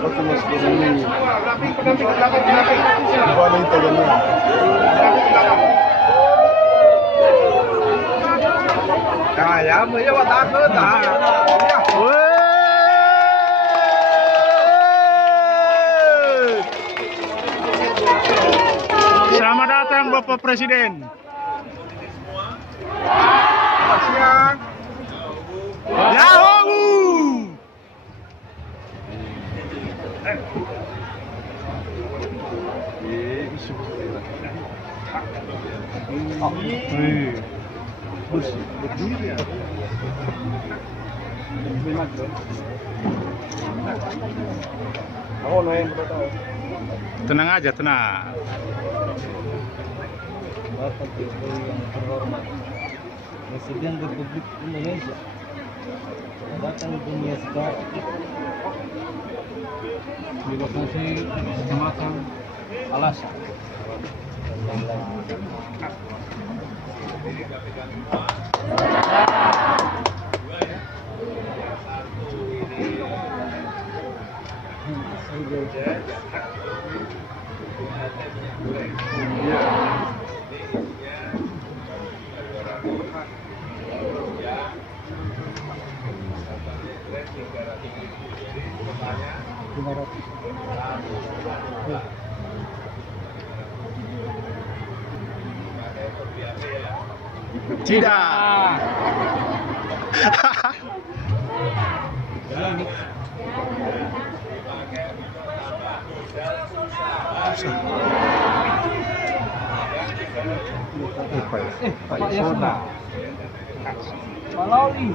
Kaya mo yung watakot ah. Selamat datang Bapak Presiden. Siang. Yahoo! Tenang aja, tenang. Bapak Jokowi yang terhormat, Presiden Republik Indonesia, datang ke dunia sekarang di lokasi Kecamatan Alasan. Tidak. Pak Yasna, Pak Lauli.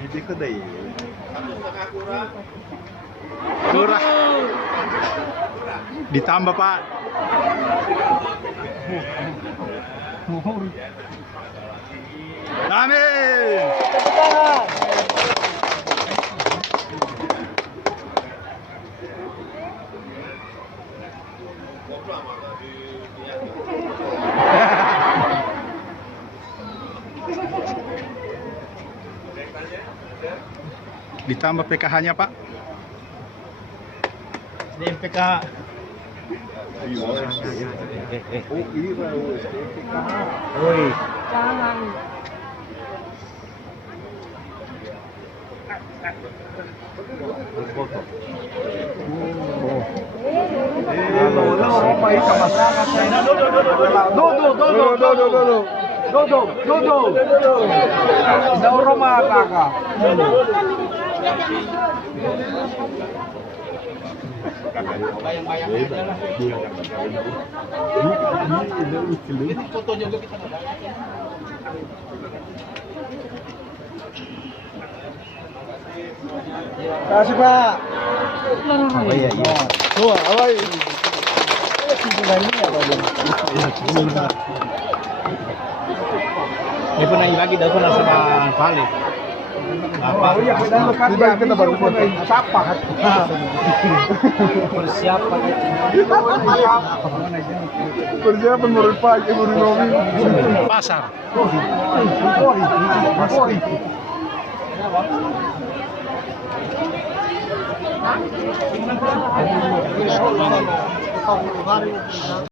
Hindi ko dahil. Lurah. Ditambah Pak. Amin. Ditambah PKH-nya Pak. DPK. Woi. Jangan. Foto juga kita. Kasih Pak. Oh iya iya. Tuh, apa ini? Ini pun naik lagi dah pernah sama Valid. Oh iya, kita baru foto. Siapa? Persiapan. Persiapan baru pagi, baru nomi. Pasar.